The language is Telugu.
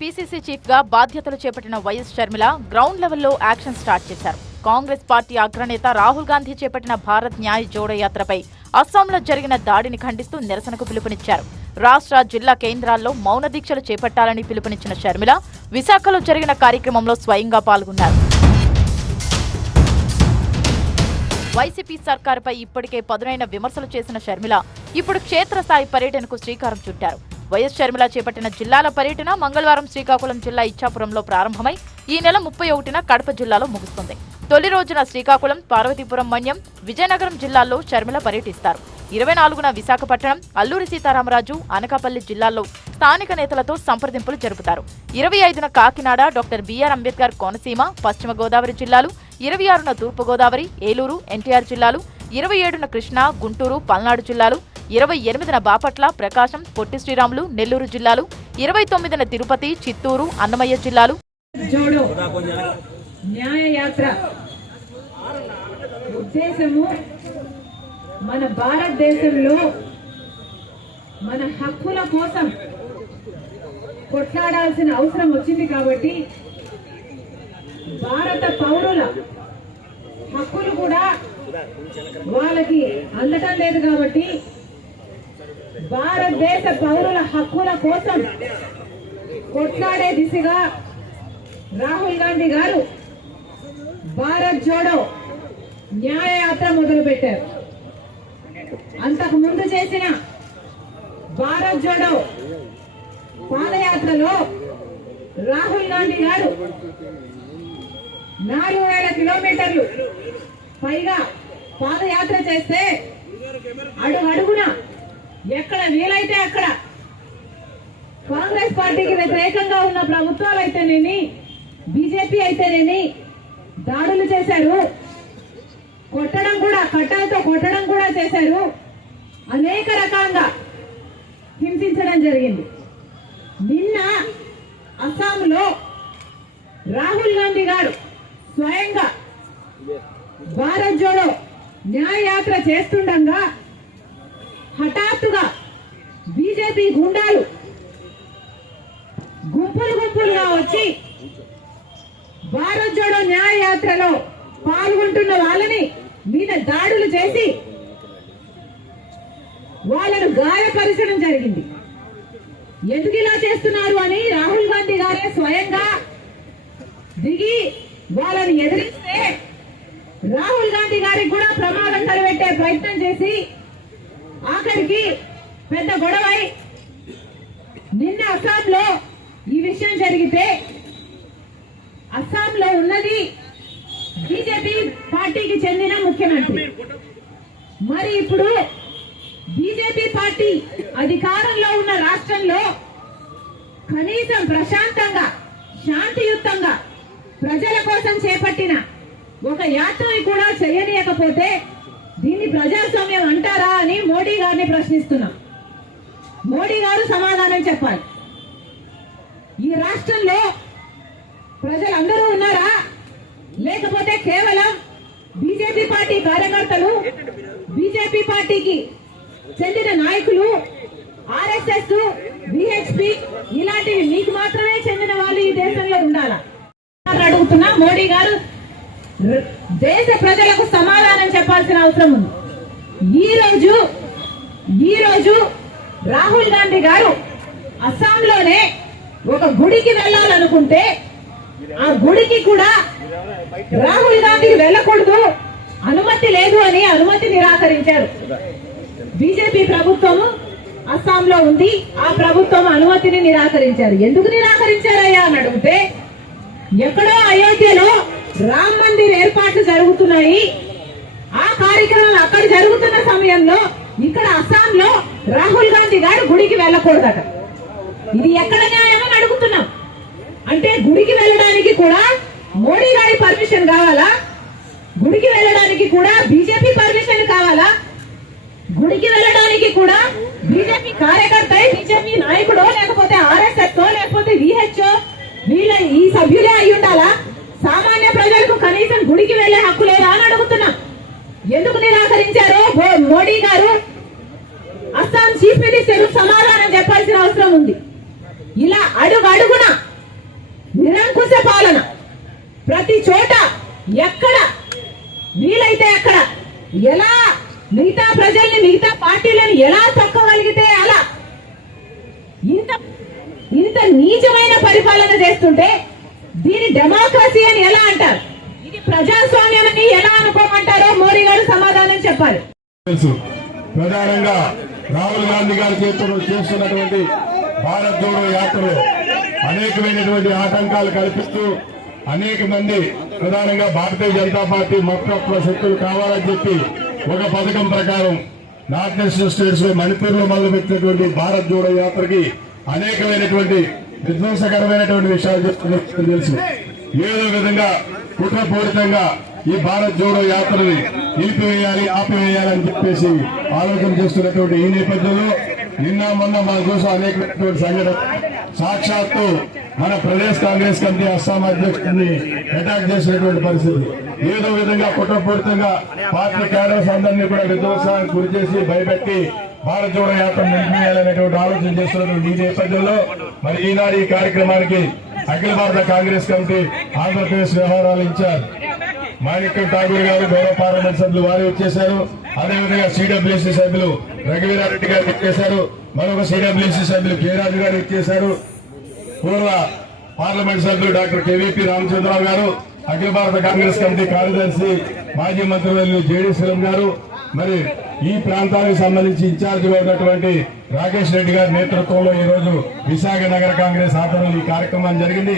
పీసీసీ చీఫ్ గా బాధ్యతలు చేపట్టిన వైఎస్ షర్మిల గ్రౌండ్ లెవెల్లో యాక్షన్ స్టార్ట్ చేశారు. కాంగ్రెస్ పార్టీ అగ్రనేత రాహుల్ గాంధీ చేపట్టిన భారత్ న్యాయ్ జోడో యాత్రపై అస్సాంలో జరిగిన దాడిని ఖండిస్తూ నిరసనకు పిలుపునిచ్చారు. రాష్ట్ర జిల్లా కేంద్రాల్లో మౌన దీక్షలు చేపట్టాలని పిలుపునిచ్చిన షర్మిల విశాఖలో జరిగిన కార్యక్రమంలో స్వయంగా పాల్గొన్నారు. వైసీపీ సర్కారుపై ఇప్పటికే పదునైన విమర్శలు చేసిన షర్మిల ఇప్పుడు క్షేత్రస్థాయి పర్యటనకు శ్రీకారం చుట్టారు. వైఎస్ షర్మిల చేపట్టిన జిల్లాల పర్యటన మంగళవారం శ్రీకాకుళం జిల్లా ఇచ్చాపురంలో ప్రారంభమై ఈ నెల 31న కడప జిల్లాలో ముగుస్తుంది. తొలి రోజున శ్రీకాకుళం, పార్వతీపురం, మన్యం, విజయనగరం జిల్లాల్లో షర్మిల పర్యటిస్తారు. 24న విశాఖపట్నం, అల్లూరి సీతారామరాజు, అనకాపల్లి జిల్లాల్లో స్థానిక నేతలతో సంప్రదింపులు జరుపుతారు. 25న కాకినాడ, డాక్టర్ బిఆర్ అంబేద్కర్ కోనసీమ, పశ్చిమ గోదావరి జిల్లాలు, 26న తూర్పుగోదావరి, ఏలూరు, ఎన్టీఆర్ జిల్లాలు, 27న కృష్ణా, గుంటూరు, పల్నాడు జిల్లాలు, 28న బాపట్ల, ప్రకాశం, పొట్టి శ్రీరాములు, నెల్లూరు జిల్లాలు, 29న తిరుపతి, చిత్తూరు, అన్నమయ్య జిల్లాలు. జోడో న్యాయ యాత్ర ఉద్దేశము మన భారతదేశంలో మన హక్కుల కోసం కొట్లాడాల్సిన అవసరం వచ్చింది కాబట్టి భారత పౌరుల హక్కులు కూడా వాళ్ళకి అందటం లేదు కాబట్టి భారతదేశ పౌరుల హక్కుల కోసం కొట్లాడే దిశగా రాహుల్ గాంధీ గారు భారత్ జోడో న్యాయ యాత్ర మొదలుపెట్టారు. అంతకు ముందు చేసిన భారత్ జోడో పాదయాత్రలో రాహుల్ గాంధీ గారు 4000 కిలోమీటర్లు పైగా పాదయాత్ర చేస్తే అడుగున ఎక్కడ వీలైతే అక్కడ కాంగ్రెస్ పార్టీకి వ్యతిరేకంగా ఉన్న ప్రభుత్వాలు అయితేనేమి, బీజేపీ అయితేనేమి దాడులు చేశారు. కొట్టడం కూడా, కట్టలతో కొట్టడం కూడా చేశారు. అనేక రకాలుగా హింసించడం జరిగింది. నిన్న అస్సాంలో రాహుల్ గాంధీ గారు స్వయంగా భారత్ జోడో న్యాయ యాత్ర చేస్తుండగా హఠాత్తుగా బీజేపీ గుండాలు గుంపులుగా వచ్చి భారత్ జోడో న్యాయ యాత్రలో పాల్గొంటున్న వాళ్ళని మీద దాడులు చేసి వాళ్ళను గాయపరచడం జరిగింది. ఎందుకు ఇలా చేస్తున్నారు అని రాహుల్ గాంధీ గారే స్వయంగా దిగి వాళ్ళని ఎదిరిస్తే రాహుల్ గాంధీ గారికి కూడా ప్రమాదం కలిపెట్టే ప్రయత్నం చేసి ఆఖరికి పెద్ద గొడవై నిన్న అస్సాంలో ఈ విషయం జరిగితే అస్సాంలో ఉన్నది బీజేపీ పార్టీకి చెందిన ముఖ్యమంత్రి. మరి ఇప్పుడు బీజేపీ పార్టీ అధికారంలో ఉన్న రాష్ట్రంలో కనీసం ప్రశాంతంగా, శాంతియుతంగా ప్రజల కోసం చేపట్టిన ఒక యాత్రని కూడా చేయనీయకపోతే దీన్ని ప్రజాస్వామ్యం అంటారా అని మోడీ గారిని ప్రశ్నిస్తున్నాం. మోడీ గారు సమాధానం చెప్పాలి. ఈ రాష్ట్రంలో ప్రజలందరూ ఉన్నారా, లేకపోతే కేవలం బీజేపీ పార్టీ కార్యకర్తలు, బీజేపీ పార్టీకి చెందిన నాయకులు, ఆర్ఎస్ఎస్, విహెచ్పి ఇలాంటివి మీకు మాత్రమే చెందిన వాళ్ళు ఈ దేశంలో ఉండాలా అడుగుతున్నా. మోడీ గారు దేశ ప్రజలకు సమాధానం చెప్పాల్సిన అవసరం ఉంది. ఈ రోజు రాహుల్ గాంధీ గారు అస్సాంలోనే ఒక గుడికి వెళ్ళాలనుకుంటే ఆ గుడికి కూడా రాహుల్ గాంధీ వెళ్ళకూడదు, అనుమతి లేదు అని అనుమతి నిరాకరించారు. బీజేపీ ప్రభుత్వం అస్సాంలో ఉంది, ఆ ప్రభుత్వం అనుమతిని నిరాకరించారు. ఎందుకు నిరాకరించారయ్యా అని అడిగితే ఎక్కడో అయోధ్యలో రామ్ మందిర్ ఏర్పాట్లు జరుగుతున్నాయి, ఆ కార్యక్రమాలు అక్కడ జరుగుతున్న సమయంలో ఇక్కడ అస్సాంలో రాహుల్ గాంధీ గారు గుడికి వెళ్ళకూడదట. ఇది ఎక్కడ న్యాయం అని అడుగుతున్నాం. అంటే గుడికి వెళ్ళడానికి కూడా మోడీ గారి పర్మిషన్ కావాలా? గుడికి వెళ్ళడానికి కూడా బీజేపీ పర్మిషన్ కావాలా? గుడికి వెళ్ళడానికి కూడా బీజేపీ కార్యకర్త, బీజేపీ నాయకుడో, లేకపోతే ఆర్ఎస్ఎస్ లేకపోతే విహెచ్ఓ వీళ్ళ ఈ సభ్యులే అయి ఉండాలా? సామాన్య ప్రజలకు కనీసం గుడికి వెళ్లే హక్కు లేదా అని అడుగుతున్నాం. ఎందుకు నిరాకరించారో మోడీ గారు అస్సాం చీఫ్ మినిస్టర్ సమాధానం చెప్పాల్సిన అవసరం ఉంది. ఇలా అడుగున నిరంకుశ పాలన ప్రతి చోట ఎక్కడ వీలైతే అక్కడ ఎలా మిగతా ప్రజల్ని మిగతా పార్టీలను ఎలా తొక్కగలిగితే అలా ఇంత నీచమైన పరిపాలన చేస్తుంటే దీని డెమోక్రసీ అని ఎలా అంటారు? ఇది ప్రజాస్వామ్యం అని ఎలా అనుకోమంటారో మోడీ గారు సమాధానం చెప్పాలి. తెలుసు. ప్రధానంగా రాహుల్ గాంధీ గారు చేస్తున్నటువంటి భారత్ జోడో యాత్రలో అనేకమైనటువంటి ఆటంకాలు కల్పిస్తూ అనేక మంది ప్రధానంగా భారతీయ జనతా పార్టీ మొత్తం శక్తులు కావాలని చెప్పి ఒక పథకం ప్రకారం నార్త్ ఈస్టర్న్ స్టేట్స్ లో మణిపూర్ లో మొదలుపెట్టినటువంటి భారత్ జోడో యాత్రకి అనేకమైనటువంటి విధ్వంసకరమైనటువంటి విషయాలు చెప్తున్నట్టు తెలుసు. ఏదో విధంగా కుట్రపూరితంగా ఈ భారత్ జోడో యాత్రని నిలిపివేయాలి, ఆపివేయాలని చెప్పేసి ఆలోచన చేస్తున్నటువంటి ఈ నేపథ్యంలో నిన్న మొన్న మనం చూసాం అనేకమైనటువంటి సంఘటన. సాక్షాత్తు మన ప్రదేశ్ కాంగ్రెస్ కమిటీ అస్సాం అధ్యక్షుడిని అటాక్ చేసినటువంటి పరిస్థితి. ఏదో విధంగా కుట్రపూరితంగా పార్టీ క్యాడర్స్ అందరినీ కూడా విధ్వంసానికి గురి చేసి భయపెట్టి భారత్ జోడో యాత్ర నిలిపివేయాలనేటువంటి ఆలోచన చేస్తున్నటువంటి ఈ నేపథ్యంలో మరి ఈనాడు ఈ కార్యక్రమానికి అఖిల భారత కాంగ్రెస్ కమిటీ ఆంధ్రప్రదేశ్ వ్యవహారాల ఇన్ఛార్జ్ మాణిక్యం ఠాగూర్ గారు, గౌరవ పార్లమెంట్ సభ్యులు వారు వచ్చేశారు. అదేవిధంగా సిడబ్ల్యూసీ సభ్యులు రఘువీరారెడ్డి గారు వచ్చేశారు. మరొక సిడబ్ల్యూసీ సభ్యులు కె రాజు గారు వచ్చేశారు. పూర్వ పార్లమెంట్ సభ్యులు డాక్టర్ కేవీపీ రామచంద్రరావు గారు, అఖిల భారత కాంగ్రెస్ కమిటీ కార్యదర్శి మాజీ మంత్రులు జేడీ శిలం గారు, మరి ఈ ప్రాంతానికి సంబంధించి ఇన్ఛార్జిగా ఉన్నటువంటి రాకేష్ రెడ్డి గారి నేతృత్వంలో ఈ రోజు విశాఖ నగర కాంగ్రెస్ ఆధ్వర్యంలో ఈ కార్యక్రమం జరిగింది.